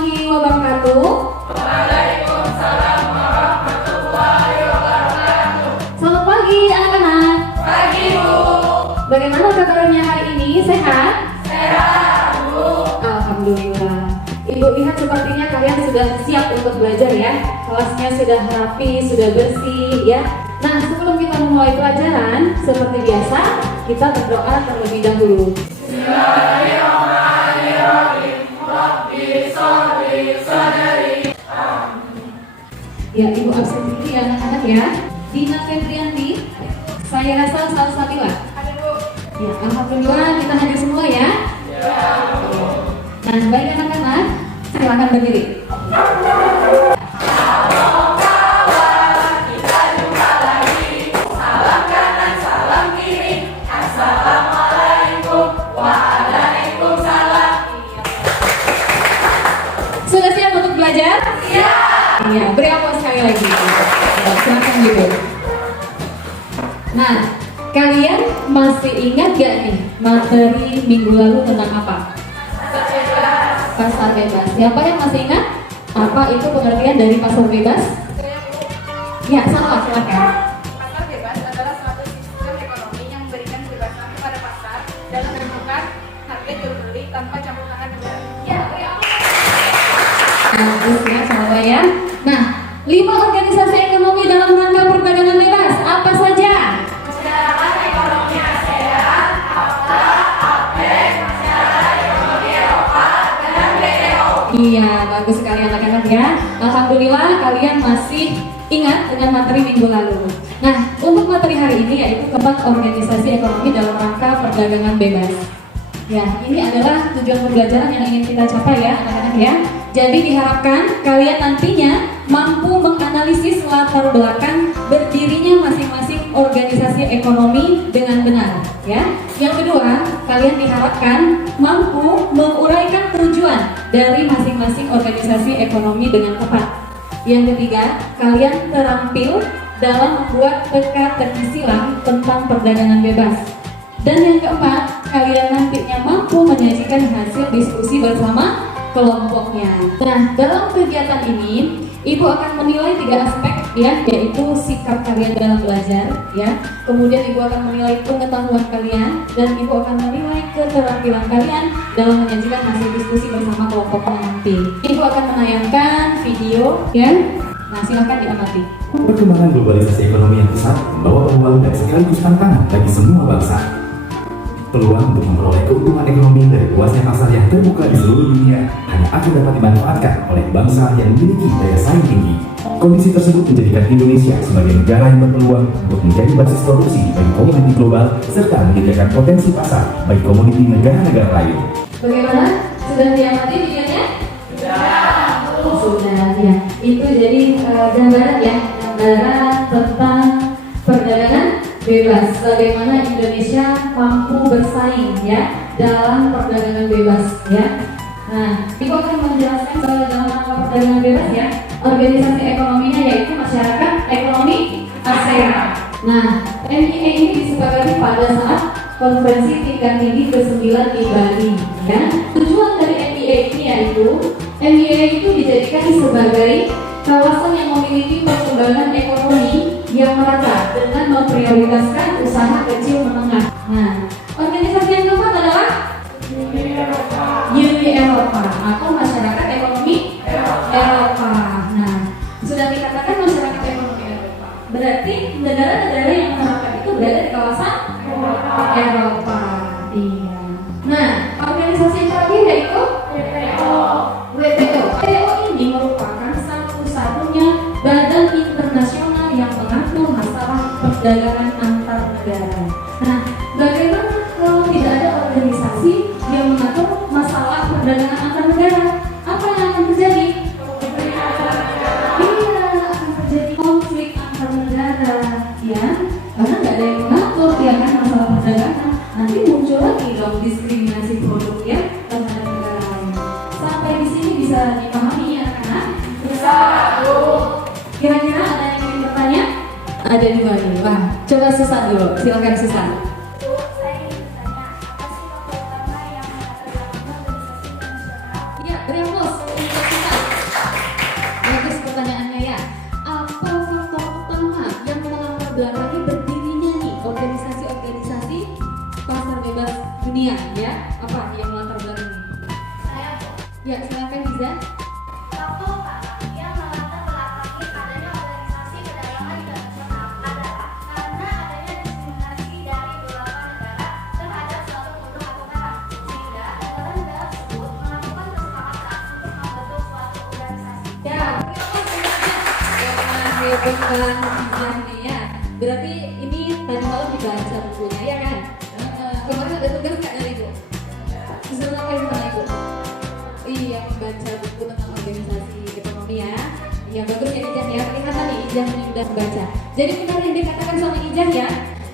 warahmatullahi wabarakatuh. Waalaikumsalam warahmatullahi wabarakatuh. Selamat pagi anak-anak. Pagi, Bu. Bagaimana kabarnya hari ini? Sehat? Sehat, Bu. Alhamdulillah. Ibu lihat sepertinya kalian sudah siap untuk belajar ya. Kelasnya sudah rapi, sudah bersih ya. Nah, sebelum kita memulai pelajaran, seperti biasa, kita berdoa terlebih dahulu. Bismillahirrahmanirrahim. Rabbi sholli sadri. Ya, Ibu absen dulu ya anak-anak ya. Dina Febrianti, saya rasa Salsabila. Ada, Bu. Ya, alhamdulillah kita hadir semua ya. Nah, baik anak-anak, silakan berdiri. Sudah siap untuk belajar? Iya, beri aplaus sekali lagi. Ya, silakan gitu. Nah, kalian masih ingat gak nih materi minggu lalu tentang apa? Pasar bebas. Siapa yang masih ingat? Apa itu pengertian dari pasar bebas? Ya, salah, silakan. Pasar bebas adalah suatu sistem ekonomi yang memberikan kebebasan kepada pasar dalam menentukan harga jual beli tanpa campur tangan negara. Bagus ya, salah ya. Nah, 5 organisasi ekonomi dalam rangka perdagangan bebas apa saja? Masyarakat ekonomi ASEAN, AFTA, APEC, Masyarakat Ekonomi Eropa, dan WTO. Iya, bagus sekali anak-anak ya. Alhamdulillah kalian masih ingat dengan materi minggu lalu. Nah, untuk materi hari ini yaitu keempat organisasi ekonomi dalam rangka perdagangan bebas. Ya, ini adalah tujuan pembelajaran yang ingin kita capai ya anak-anak ya. Jadi diharapkan kalian nantinya mampu menganalisis latar belakang berdirinya masing-masing organisasi ekonomi dengan benar ya. Yang kedua, kalian diharapkan mampu menguraikan tujuan dari masing-masing organisasi ekonomi dengan tepat. Yang ketiga, kalian terampil dalam membuat teka-teki silang tentang perdagangan bebas. Dan yang keempat, kalian nantinya mampu menyajikan hasil diskusi bersama kelompoknya. Nah, dalam kegiatan ini, Ibu akan menilai 3 aspek ya, yaitu sikap kalian dalam belajar ya. Kemudian Ibu akan menilai pengetahuan kalian dan Ibu akan menilai keterampilan kalian dalam menyajikan hasil diskusi bersama kelompoknya nanti. Ibu akan menayangkan video ya. Nah, silahkan diamati. Perkembangan globalisasi ekonomi yang pesat membawa peluang dan sekaligus tantangan bagi semua bangsa. Peluang untuk memperoleh keuntungan ekonomi dari luasnya pasar yang terbuka di seluruh dunia hanya akan dapat dimanfaatkan oleh bangsa yang memiliki daya saing tinggi. Kondisi tersebut menjadikan Indonesia sebagai negara yang berpeluang untuk menjadi basis produksi bagi komoditi global serta menyediakan potensi pasar bagi komoditi negara-negara lain. Bagaimana? Sudah diamati videonya? Sudah ya. Itu jadi gambaran ya, gambaran tentang perdagangan bebas. Bagaimana Indonesia mampu bersaing ya dalam perdagangan bebas ya. Nah, Ibu akan menjelaskan dalam rangka perdagangan bebas ya. Organisasi ekonominya yaitu Masyarakat Ekonomi ASEAN. Nah, MIA ini disepakati pada saat konferensi tingkat tinggi ke-9 di Bali ya. Tujuan dari MIA ini yaitu MIA itu dijadikan sebagai kawasan yang memiliki perkembangan ekonomi yang merata dengan memprioritaskan usaha kecil menengah. Nah, organisasi yang keempat adalah Uni Eropa atau Masyarakat Ekonomi Eropa. Nah, sudah dikatakan Masyarakat Ekonomi Eropa. Berarti negara-negara yang menerapkan itu berada di kawasan Eropa. Iya. Nah, organisasi yang terakhir yaitu WTO. WTO ini merupakan satu-satunya badan internasional yang mengatur masalah perdagangan antar negara. Nah, bagaimana kalau tidak ada organisasi yang mengatur masalah perdagangan antar negara? Apa yang akan terjadi? Iya, akan terjadi konflik antar negara, ya. Karena nggak ada yang mengatur ya kan masalah perdagangan. Nanti muncul lagi dong diskriminasi produk ya terhadap negara lain. Sampai di sini bisa dipahami ya anak-anak? Bisa. Kira-kira ada yang ingin bertanya? Ada juga nih. Wah, coba Susan dulu. Silakan Susan. Bu, saya ingin bertanya, apa sih faktor utama yang melatar belakang organisasi internasional? Iya, beri aplaus. bebas dunia ya. Apa yang latar belakangnya? Saya Ya, silakan Giza. faktor utama yang melatar belakangi adanya organisasi perdagangan internasional adalah karena adanya diskriminasi dari beberapa negara terhadap suatu produk atau barang, sehingga negara-negara tersebut melakukan kesepakatan untuk membentuk suatu organisasi. Ya, wah, hebat banget Giza nih ya. Berarti ini tadi malam dibaca bukunya ya kan? Kemarin ada tugas nggak dari Ibu? Disuruh ngapain sama Ibu? Iya, membaca buku tentang organisasi ekonomi ya. Iya, bagus ya Ijah ya. Kelihatan nih Ijah ini udah membaca. Jadi benar yang dikatakan sama Ijah ya,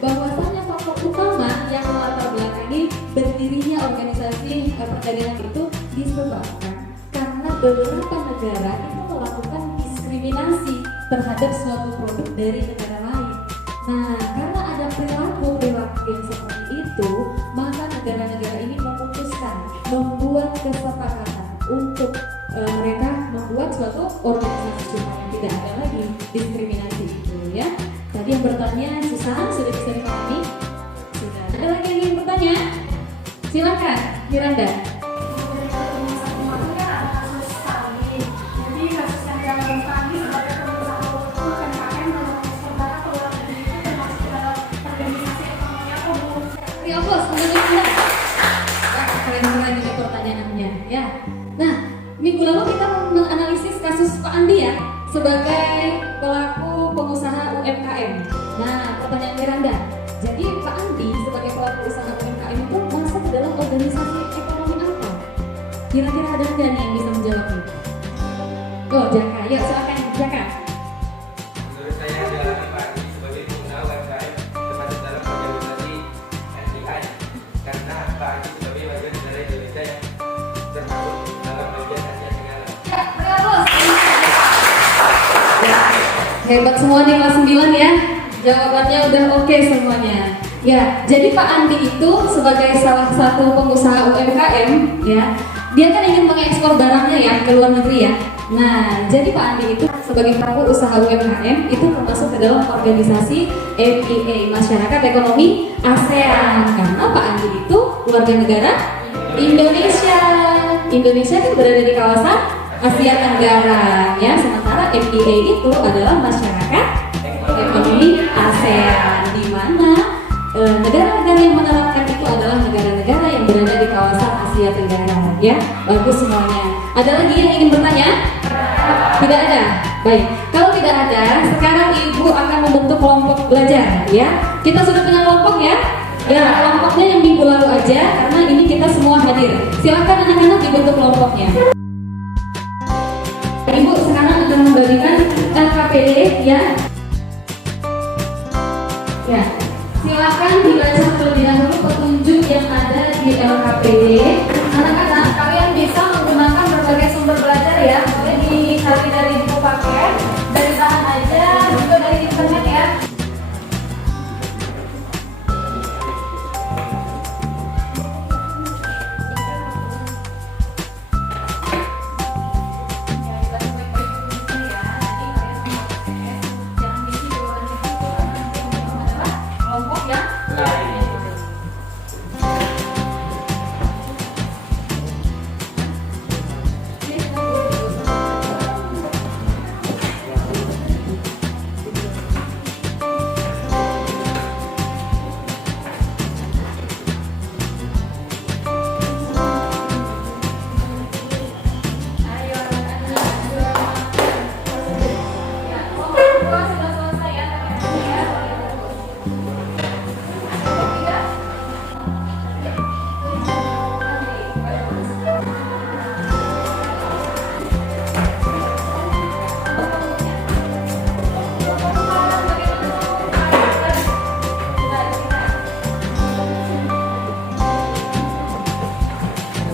bahwasannya faktor utama yang melatar belakangi berdirinya organisasi perdagangan itu disebabkan karena beberapa negara itu melakukan diskriminasi terhadap suatu produk dari negara lain. Nah, karena ada perilaku-perilaku yang seperti itu, maka negara-negara ini memutuskan membuat kesepakatan untuk mereka membuat suatu organisasi supaya tidak ada lagi diskriminasi itu ya. Tadi yang bertanya Susan sudah bisa dipahami? Sudah. Ada lagi yang ingin bertanya? Silakan, Miranda. Jadi kasus yang dialami kami sebagai pengusaha itu UMKM dan ekspor barang ke luar negeri itu termasuk dalam organisasi ekonomi apa Bu? Riopos, menurut Anda? Wah, keren-keren ini pertanyaannya ya. Nah, minggu lalu kita menganalisis kasus Pak Andi ya sebagai pelaku pengusaha UMKM. Nah, pertanyaan Miranda, jadi Pak Andi sebagai pelaku usaha UMKM itu masuk ke dalam organisasi ekonomi apa? Kira-kira ada nggak nih yang bisa menjawabnya? Oh, Jaka, yuk silakan Jaka. Menurut saya adalah Pak Andi sebagai pengusaha UMKM termasuk dalam organisasi NTI karena Pak Andi sebagai warga negara Indonesia yang termasuk dalam bagian Asia Tenggara. Hebat semua nih kelas 9 ya. Jawabannya udah oke semuanya. Ya, jadi Pak Andi itu sebagai salah satu pengusaha UMKM ya, dia kan ingin mengekspor barangnya ya ke luar negeri ya. Nah, jadi Pak Andi itu sebagai pelaku usaha UMKM itu termasuk ke dalam organisasi MEA, Masyarakat Ekonomi ASEAN. Karena Pak Andi itu warga negara Indonesia. Indonesia itu berada di kawasan Asia Tenggara ya, sementara MEA itu adalah Masyarakat Ekonomi ASEAN, di mana negara-negara yang menerapkan itu adalah negara-negara yang berada di kawasan Asia Tenggara ya. Bagus semuanya. Ada lagi yang ingin bertanya? Tidak ada? Baik, kalau tidak ada, sekarang Ibu akan membentuk kelompok belajar ya. Kita sudah punya kelompok ya? Ya, kelompoknya yang minggu lalu aja karena ini kita semua hadir. Silakan anak-anak dibentuk kelompoknya. Ibu sekarang akan membagikan LKPD ya. Ya, silakan dibaca terlebih dahulu petunjuk yang ada di LKPD. Anak-anak, kalian bisa menggunakan berbagai sumber belajar ya. Boleh dicari dari buku paket, dari bahan aja, juga dari internet ya. Kelompok yang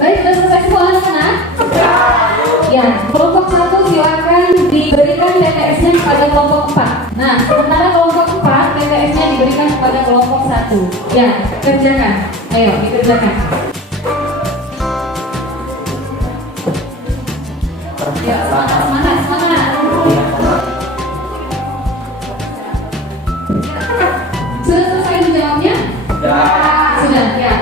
baik, sudah selesai semua anak-anak? Ya, kelompok 1 silakan diberikan TTS-nya kepada kelompok 4. Nah, sementara kelompok 4 TTS-nya diberikan kepada kelompok 1. Ya, kerjakan. Ayo, dikerjakan. Ya, semangat, semangat. Sudah selesai menjawabnya? Ya. Sudah, ya.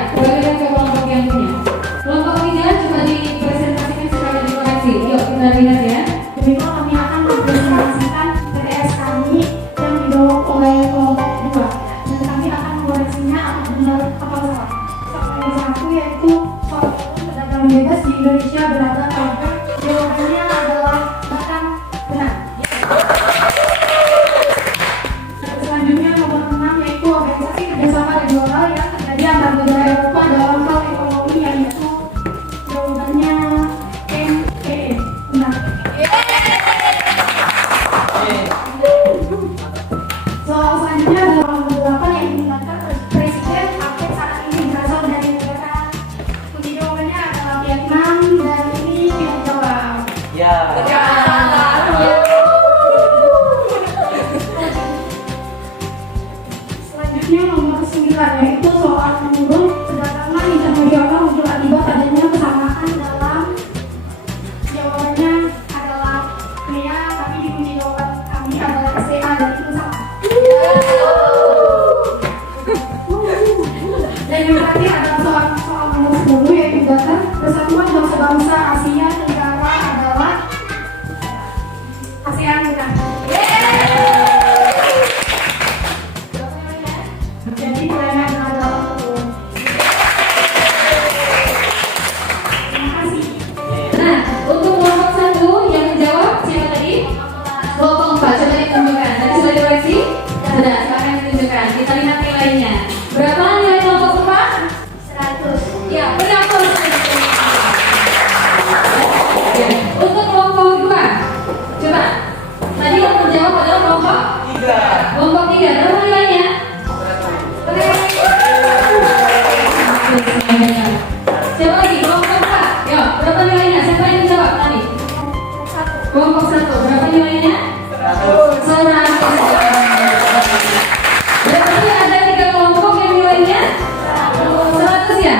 yaitu faktor perdagangan bebas di Indonesia berada pada? Jawabannya adalah bahkan benar. Selanjutnya nomor 6 yaitu organisasi kerjasama regional yang terjadi antar negara Eropa dalam hal ekonomi, yaitu jawabannya MPE. Benar. Soal selanjutnya adalah nomor 8 yang diingatkan Presiden aktif saat ini berasal dari negara. Kunci jawabannya adalah Vietnam dan ini tidak jawab. Ya. Selanjutnya nomor 9 yaitu soal menurut perdagangan internasional muncul akibat adanya kesamaan dalam. Jawabannya adalah pria, tapi di kunci jawaban kami adalah SCA dan itu salah. Dan yang terakhir adalah soal nomor 10 yaitu data Persatuan Bangsa-Bangsa Asia Tenggara adalah ASEAN. Bukan? Jadi pilihannya adalah betul. Terima kasih. Nah, untuk kelompok 1 yang menjawab siapa tadi? Kelompok 4, coba ditunjukkan. Tadi sudah dikoreksi? Sudah, silakan ditunjukkan. Kita lihat nilainya. Berapa nilai kelompok 4? 100. Ya, berampur. Ya. Untuk kelompok 2, coba. Tadi yang menjawab adalah kelompok 3. Kelompok 3, berapa nilainya? Siapa lagi? Kelompok 4. Yo, berapa nilainya? Siapa yang menjawab tadi? Kelompok 1, berapa nilainya? 100. Berarti ada 3 kelompok yang nilainya 100 ya?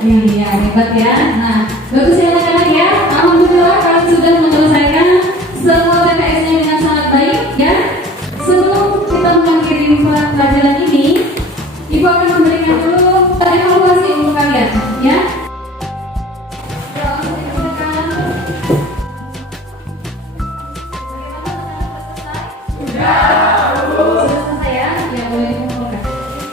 Iya, hebat ya. Nah, bagus ya anak-anak ya. Alhamdulillah kalian sudah menyelesaikan semua TPS-nya dengan sangat baik ya. Sebelum kita mengakhiri pelajaran ini, Ibu akan memberikan dulu evaluasi untuk kalian ya. Langsung ditunjukkan. Sudah selesai ya? Ya, boleh dikumpulkan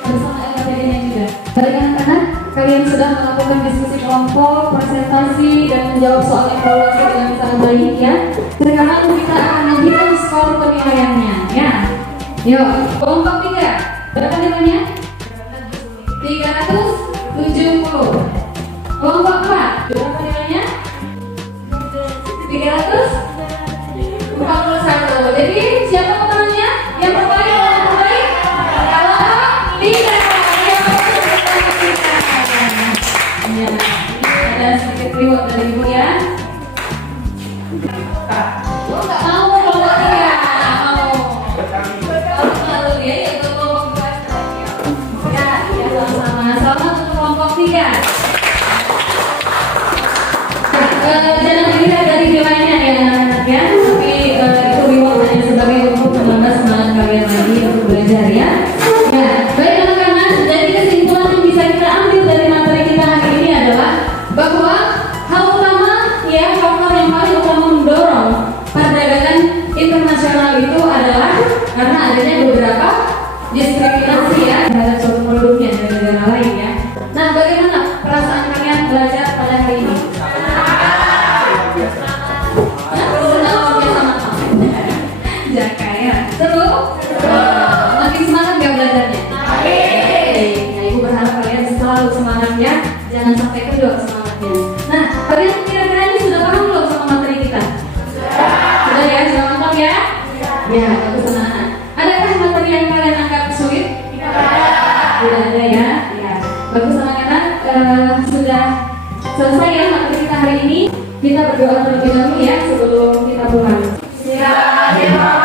bersama LKPD-nya juga. Baik anak-anak, kalian sudah melakukan diskusi kelompok, presentasi, dan menjawab soal evaluasi dengan sangat baik ya. Sekarang kita akan nantikan skor penilaiannya ya. Yuk, kelompok 3, berapa nilainya? 370. Kelompok 4, berapa nilainya? 341. Jadi siapa pemenangnya? Yang terbaik atau yang terbaik? Kelompok 3. Ya, ada sedikit reward dari Ibu ya. Oh, nggak mau kelompok 3. Mau. Kalau malu ya, itu kelompok 2. Ya, sama-sama. Selamat untuk kelompok 3. Jangan dilihat dari nilainya ya anak-anak ya, tapi itu reward hanya sebagai untuk menambah semangat kalian lagi untuk belajar ya. Ya, baik anak-anak, jadi kesimpulan yang bisa kita ambil dari materi kita hari ini adalah bahwa hal utama ya, faktor yang paling utama mendorong perdagangan internasional itu adalah karena adanya beberapa diskriminasi ya terhadap suatu produknya dari negara lain ya. Nah, bagaimana perasaan kalian belajar pada hari ini? Jaka ya, seru? Makin semangat gak belajarnya? Nah, Ibu berharap kalian selalu semangat ya, jangan sampai kendor semangatnya. Nah, kalian kira-kira ini sudah paham belum sama materi kita? Sudah ya, sudah mantap ya? Ya, bagus anak-anak. Adakah materi yang kalian anggap sulit? Tidak ada ya? Ya, bagus anak-anak. Sudah selesai ya materi kita hari ini. Kita berdoa terlebih dahulu ya sebelum kita pulang. Silakan.